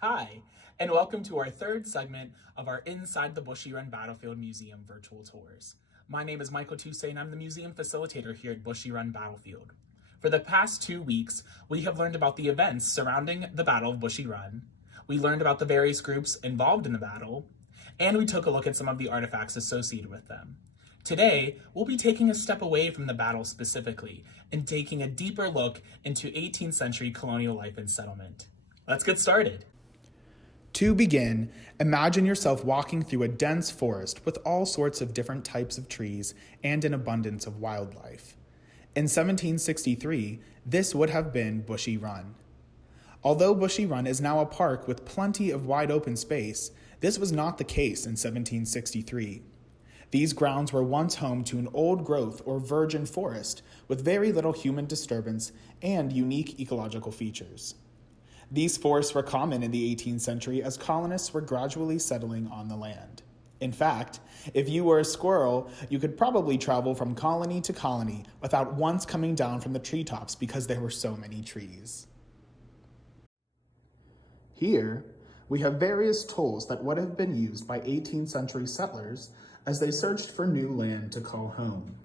Hi, and welcome to our third segment of our Inside the Bushy Run Battlefield Museum virtual tours. My name is Michael Tuesday, and I'm the museum facilitator here at Bushy Run Battlefield. For the past 2 weeks, we have learned about the events surrounding the Battle of Bushy Run. We learned about the various groups involved in the battle, and we took a look at some of the artifacts associated with them. Today, we'll be taking a step away from the battle specifically and taking a deeper look into 18th century colonial life and settlement. Let's get started. To begin, imagine yourself walking through a dense forest with all sorts of different types of trees and an abundance of wildlife. In 1763, this would have been Bushy Run. Although Bushy Run is now a park with plenty of wide open space, this was not the case in 1763. These grounds were once home to an old growth or virgin forest with very little human disturbance and unique ecological features. These forests were common in the 18th century as colonists were gradually settling on the land. In fact, if you were a squirrel, you could probably travel from colony to colony without once coming down from the treetops because there were so many trees. Here, we have various tools that would have been used by 18th century settlers as they searched for new land to call home.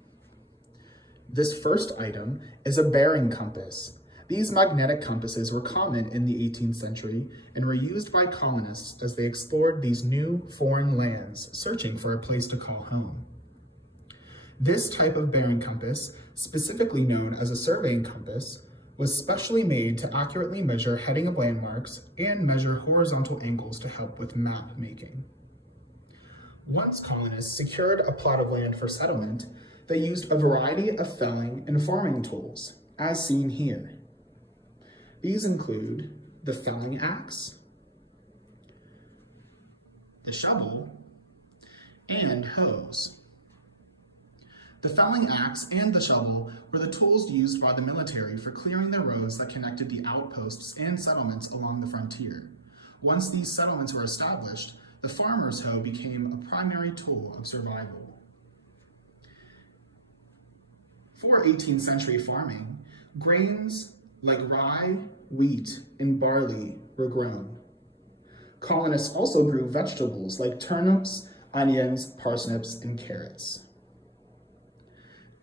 This first item is a bearing compass. These magnetic compasses were common in the 18th century and were used by colonists as they explored these new foreign lands, searching for a place to call home. This type of bearing compass, specifically known as a surveying compass, was specially made to accurately measure heading of landmarks and measure horizontal angles to help with map making. Once colonists secured a plot of land for settlement, they used a variety of felling and farming tools, as seen here. These include the felling axe, the shovel, and hoes. The felling axe and the shovel were the tools used by the military for clearing the roads that connected the outposts and settlements along the frontier. Once these settlements were established, the farmer's hoe became a primary tool of survival. For 18th century farming, grains like rye, wheat, and barley were grown. Colonists also grew vegetables like turnips, onions, parsnips, and carrots.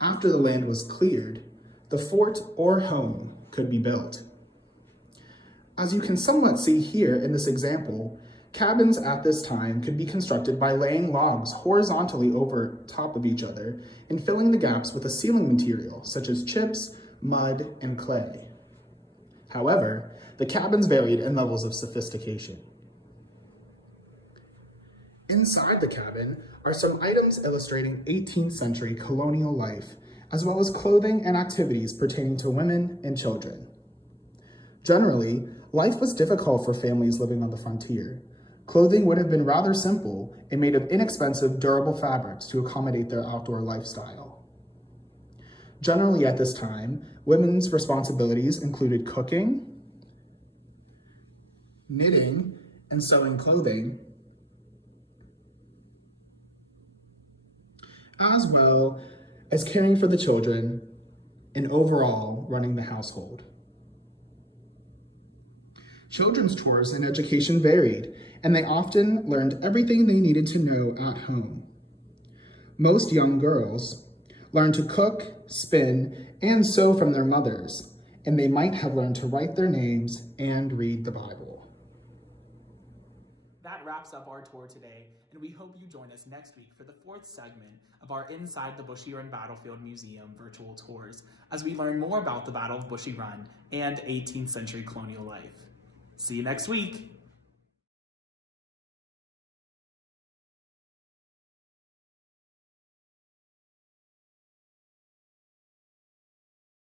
After the land was cleared, the fort or home could be built. As you can somewhat see here in this example, cabins at this time could be constructed by laying logs horizontally over top of each other and filling the gaps with a sealing material such as chips, mud, and clay. However, the cabins varied in levels of sophistication. Inside the cabin are some items illustrating 18th century colonial life, as well as clothing and activities pertaining to women and children. Generally, life was difficult for families living on the frontier. Clothing would have been rather simple and made of inexpensive, durable fabrics to accommodate their outdoor lifestyle. Generally at this time, women's responsibilities included cooking, knitting, and sewing clothing, as well as caring for the children and overall running the household. Children's chores and education varied, and they often learned everything they needed to know at home. Most young girls learned to cook, spin, and sew from their mothers, and they might have learned to write their names and read the Bible. That wraps up our tour today, and we hope you join us next week for the fourth segment of our Inside the Bushy Run Battlefield Museum virtual tours as we learn more about the Battle of Bushy Run and 18th century colonial life. See you next week!